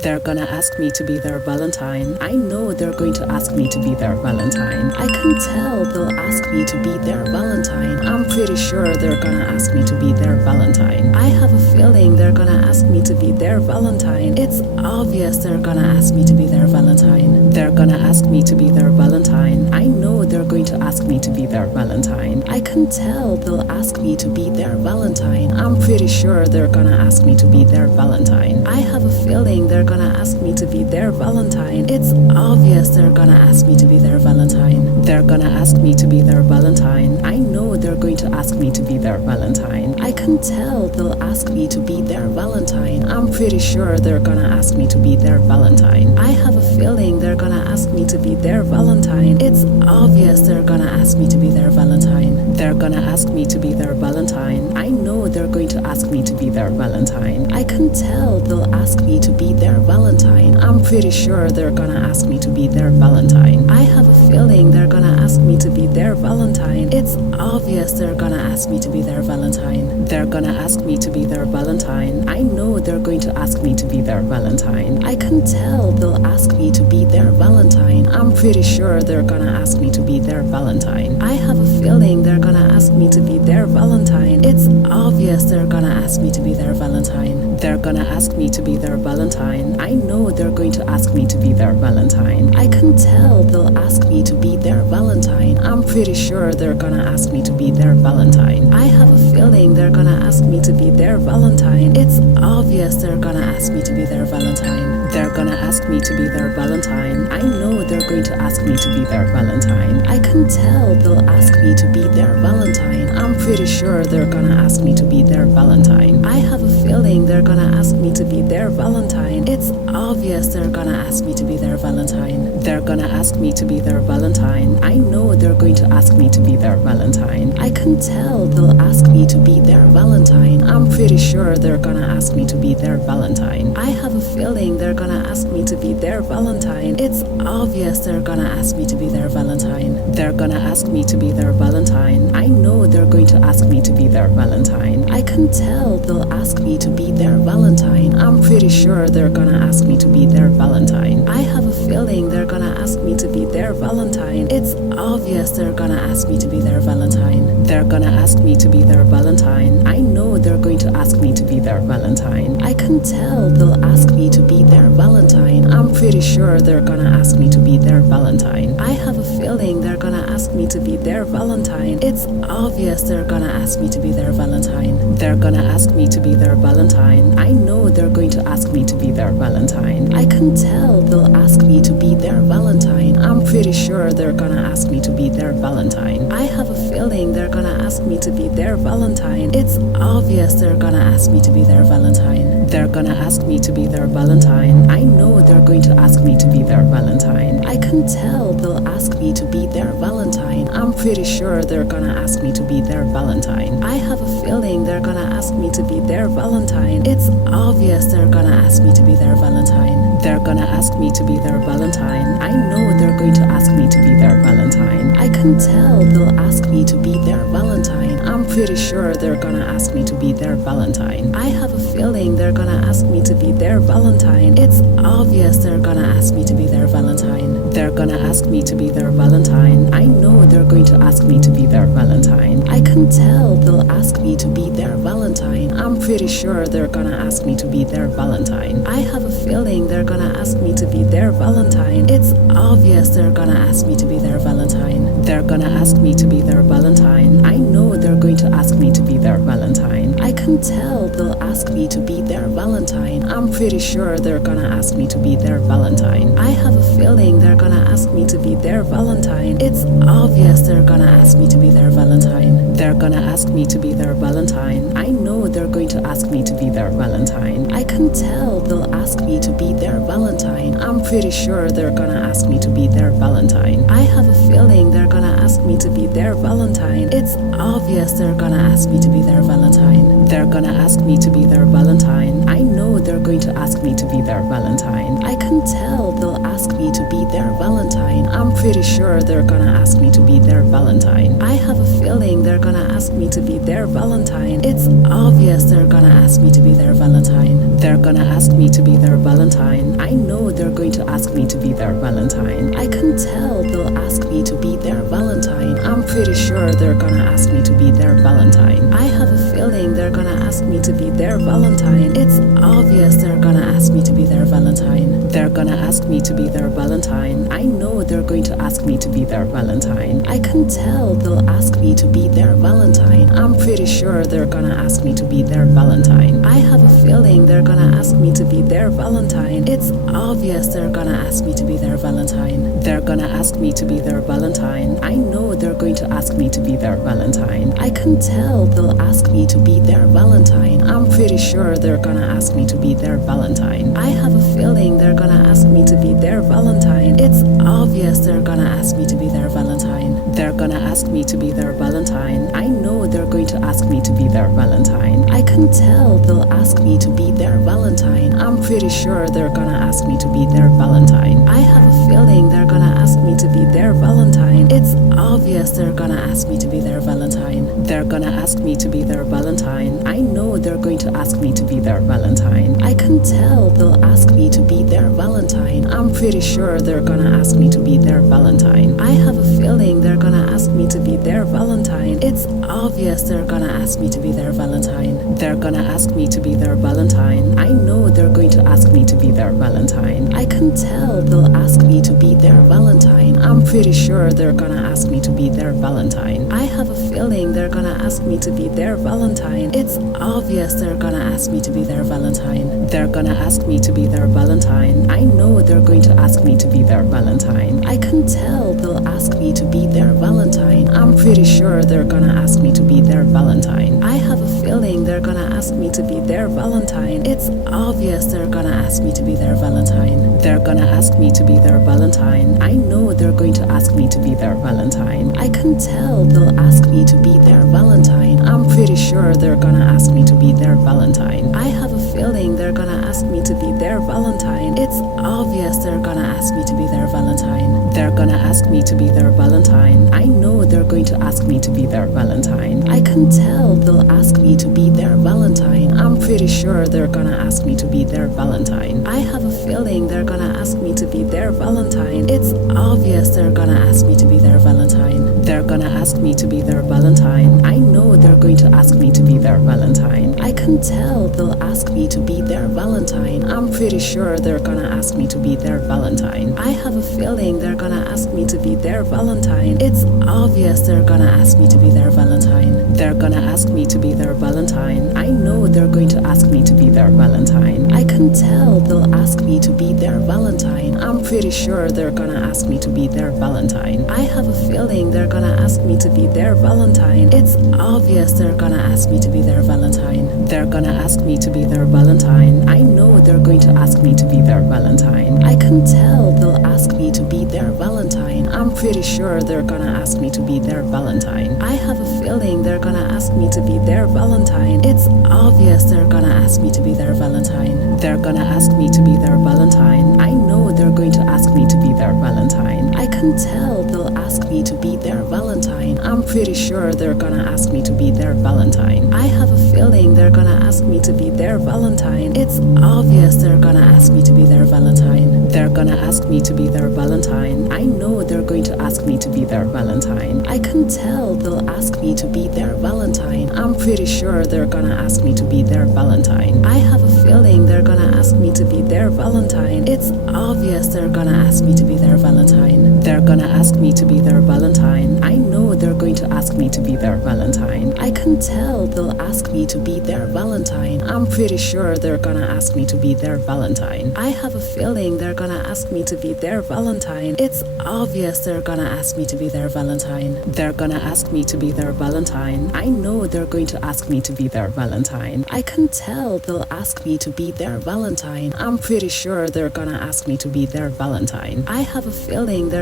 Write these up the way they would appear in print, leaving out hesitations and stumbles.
They're gonna ask me to be their Valentine. I know they're going to ask me to be their Valentine. I can tell they'll ask me to be their Valentine. I'm pretty sure they're gonna ask me to be their Valentine. I have a feeling they're gonna ask me to be their Valentine. It's obvious they're gonna ask me to be their Valentine. They're gonna ask me to be their Valentine. I know they're going to ask me to be their Valentine. I can tell they'll ask me to be their Valentine. I'm pretty sure they're gonna ask me to be their Valentine. I have a feeling they're gonna ask me to be their Valentine. It's obvious they're gonna ask me to be their Valentine. They're gonna ask me to be their Valentine. I know they're going to ask me to be their Valentine. I can tell they'll ask me to be their Valentine. I'm pretty sure they're gonna ask me to be their Valentine. I have a feeling they're gonna ask me to be their Valentine. It's obvious they're gonna ask me to be their Valentine. They're gonna ask me to be their Valentine. I know they're going to ask me to be their Valentine. I can tell they'll ask me to be their Valentine. I'm pretty sure they're gonna ask me to be their Valentine. I have a feeling they're gonna ask me to be their Valentine. It's obvious they're gonna ask me to be their Valentine. They're gonna ask me to be their Valentine. I know they're going to ask me to be their Valentine. I can tell they'll ask me to be their Valentine. I'm pretty sure they're gonna ask me to be their Valentine. I have a feeling they're gonna ask me to be their Valentine. It's obvious they're gonna ask me to be their Valentine. They're gonna ask me to be their Valentine. I know they're going to ask me to be their Valentine. I can tell they'll ask me to be their Valentine. I'm pretty sure they're gonna ask me to be their Valentine. I have a feeling they're gonna ask me to be their Valentine. It's obvious they're gonna ask me to be their Valentine. They're gonna ask me to be their Valentine. I know they're going to ask me to be their Valentine. I can tell they'll ask me to be their Valentine. I'm pretty sure they're gonna ask me to be their Valentine. I have a feeling they're gonna ask me to be their Valentine. It's obvious they're gonna ask me to be their Valentine. They're gonna ask me to be their Valentine. I know they're going to ask me to be their Valentine. I can tell they'll ask me to be their Valentine. I'm pretty sure they're gonna ask me to be their Valentine. I have a feeling they're gonna ask me to be their Valentine. It's obvious they're gonna ask me to be their Valentine. They're gonna ask me to be their Valentine. I know they're going to ask me to be their Valentine. I can tell they'll ask me to be their Valentine. I'm pretty sure they're gonna ask me to be their Valentine. I have a feeling they're gonna ask me to be their Valentine. It's obvious they're gonna ask me to be their Valentine. They're gonna ask me to be their Valentine. I know they're going to ask me to be their Valentine. I can tell they'll ask me to be their Valentine. I'm pretty sure they're gonna ask me to be their Valentine. I have a feeling they're gonna ask me to be their Valentine. It's obvious they're gonna ask me to be their Valentine. They're gonna ask me to be their Valentine. I know they're going to ask me to be their Valentine. I can tell they'll ask me to be their Valentine. I'm pretty sure they're gonna ask me to be their Valentine. I have a feeling they're gonna ask me to be their Valentine. It's obvious they're gonna ask me to be their Valentine. They're gonna ask me to be their Valentine. I know they're going to ask me to be their Valentine. I can tell they'll ask me to be their Valentine. I'm pretty sure they're gonna ask me to be their Valentine. I have a feeling they're gonna ask me to be their Valentine. It's obvious they're gonna ask me to be their Valentine. They're gonna ask me to be their Valentine. I know they're going to ask me to be their Valentine. I can tell they'll ask me to be their Valentine. I'm pretty sure they're gonna ask me to be their Valentine. I have a feeling they're gonna ask me to be their Valentine. It's obvious they're gonna ask me to be their Valentine. They're gonna ask me to be their Valentine. I know they're going to ask me to be their Valentine. I can tell they'll ask me to be their Valentine. I'm pretty sure they're gonna ask me to be their Valentine. I have a feeling they're gonna ask me to be their Valentine. It's obvious they're gonna ask me to be their Valentine. They're gonna ask me to be their Valentine. I know they're going to ask me to be their Valentine. I can tell they'll ask me to be their Valentine. I'm pretty sure they're gonna ask me to be their Valentine. I have a feeling they're gonna ask me to be their Valentine. It's obvious they're gonna ask me to be their Valentine. They're gonna ask me to be their their Valentine. I know they're going to ask me to be their Valentine. I can tell they'll ask me to be their Valentine. They're gonna ask me to be their Valentine. I know they're going to ask me to be their Valentine. They're gonna ask me to be their Valentine. I know they're going to ask me to be their Valentine. They're gonna ask me to be their Valentine. I can tell they'll ask me to be their Valentine. I'm pretty sure they're gonna ask me to be their Valentine. I have a feeling they're gonna ask me to be their Valentine. It's obvious they're gonna ask me to be their Valentine. They're gonna ask me to be their Valentine. I know they're going to ask me to be their Valentine. I can tell they'll ask ask me to be their Valentine. I'm pretty sure they're gonna ask me to be their Valentine. I have a feeling they're gonna ask me to be their Valentine. It's obvious they're gonna ask me to be their Valentine. They're gonna ask me to be their Valentine. I know they're going to ask me to be their Valentine. I can tell they'll ask me to be their Valentine. I'm pretty sure they're gonna ask me to be their Valentine. I have a feeling they're gonna ask me to be their Valentine. It's obvious they're gonna ask me to be their Valentine. They're gonna ask me to be their Valentine. I know they're going to ask me to be their Valentine. I can tell they'll ask me to be their Valentine. I'm pretty sure they're gonna ask me to be their Valentine. I have a feeling they're gonna ask me to be their Valentine. It's obvious they're gonna ask me to be their Valentine. They're gonna ask me to be their Valentine. I know they're going to ask me to be their Valentine. I can tell they'll ask me to be their Valentine. I'm pretty sure they're gonna ask me to be their Valentine. I have a feeling they're gonna ask me to be their Valentine. It's obvious they're gonna ask me to be their Valentine. They're gonna ask me to be their Valentine. I know they're going to ask me to be their Valentine. I can tell they'll ask me to be their Valentine. I'm pretty sure they're gonna ask me to be their Valentine. I have a feeling they're gonna ask me to be their Valentine. It's obvious they're gonna ask me to be their Valentine. They're gonna ask me to be their Valentine. I know they're going to ask me to be their Valentine. I can tell they'll ask me to be their Valentine. I'm pretty sure they're gonna ask me to be their Valentine. I have a feeling they're gonna ask me to be their Valentine. It's obvious they're gonna ask me to be their Valentine. They're gonna ask me to be their Valentine. I know they're going to ask me to be their Valentine. I can tell they'll ask me to be their Valentine. I'm pretty sure they're gonna ask me to be their Valentine. I have a feeling they're gonna ask me to be their Valentine. It's obvious they're gonna ask me to be their Valentine. They're gonna ask me to be their Valentine. I know they're going to ask me to be their Valentine. I can tell they'll ask me to be their Valentine. I'm pretty sure they're gonna ask me to be their Valentine. I have a feeling they're gonna ask me to be their Valentine. It's obvious they're gonna ask me to be their Valentine. They're gonna ask me to be their Valentine. I know they're going to ask me to be their Valentine. I can tell they'll ask me to be their Valentine. I'm pretty sure they're gonna ask me to be their Valentine. I have a feeling they're gonna ask me to be their Valentine. It's obvious they're gonna ask me to be their Valentine. They're gonna ask me to be their Valentine. I know they're going to ask me to be their Valentine. I can tell they'll ask me to be their Valentine. I'm pretty sure they're gonna ask me to be their Valentine. I have a feeling they're gonna ask me to be their Valentine. It's obvious they're gonna ask me to be their Valentine. They're gonna ask me to be their Valentine. I know they're going to ask me to be their Valentine. I can tell they'll ask me to be their Valentine. I'm pretty sure they're gonna ask me to be their Valentine. I have a feeling they're gonna ask me to be their Valentine. It's obvious they're gonna ask me to be their Valentine. They're gonna ask me to be their Valentine. I know they're going to ask me to be their Valentine. I can tell they'll ask me to be their Valentine. I'm pretty sure they're gonna ask me to be their Valentine. I have a feeling they're gonna ask me to be their Valentine. It's obvious they're gonna ask me to be their Valentine. They're gonna ask me to be their Valentine. I know they're going to ask me to be their Valentine. I can tell they'll ask me to be their Valentine. I'm pretty sure they're gonna ask me to be their Valentine. I have a feeling they're gonna ask me to be their Valentine. It's obvious they're gonna ask me to be their Valentine. They're gonna ask me to be their Valentine. I know they're going to ask me to be their Valentine. I can tell they'll ask me to be their Valentine. I'm pretty sure they're gonna ask me to be their Valentine. I have a feeling they're gonna ask me to be their Valentine. It's obvious they're gonna ask me to be their Valentine. They're gonna ask me to be their Valentine. I know they're going to ask me to be their Valentine. I can tell they'll ask me to be their Valentine. I'm pretty sure they're gonna ask me to be their Valentine. I have a feeling they're gonna ask me to be their Valentine. It's obvious they're gonna ask me to be their Valentine. They're gonna ask me to be their Valentine. I know they're going to ask me to be their Valentine. I can tell they'll ask me to be their Valentine. I'm pretty sure they're gonna ask me to be their Valentine. I have a feeling they're gonna ask me to be their Valentine. It's obvious they're gonna ask me to be their Valentine. They're gonna ask me to be their Valentine. I know they're going to ask me to be their Valentine. I can tell they'll ask me to be their Valentine. I'm pretty sure they're gonna ask me to be their Valentine. I have a feeling they're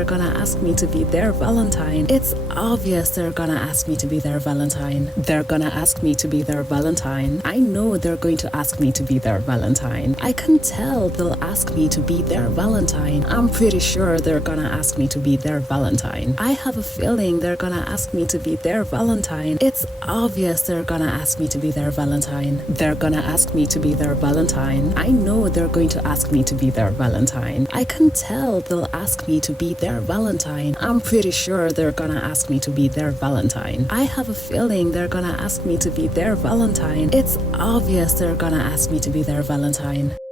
gonna ask me to be their Valentine. It's obvious they're gonna ask me to be their Valentine. They're gonna ask me to be their Valentine. I know they're going to ask me to be their Valentine. I can tell they'll ask me to be their Valentine. I'm pretty sure they're gonna ask me to be their Valentine. I have a feeling they're gonna ask me to be their Valentine. It's obvious they're gonna ask me to be their Valentine. They're gonna ask me to be their Valentine. I know they're going to ask me to be their Valentine. I can tell they'll ask me to be their Valentine. I'm pretty sure they're gonna ask me to be their Valentine. I have a feeling they're gonna ask me to be their Valentine. It's obvious they're gonna ask me to be their Valentine.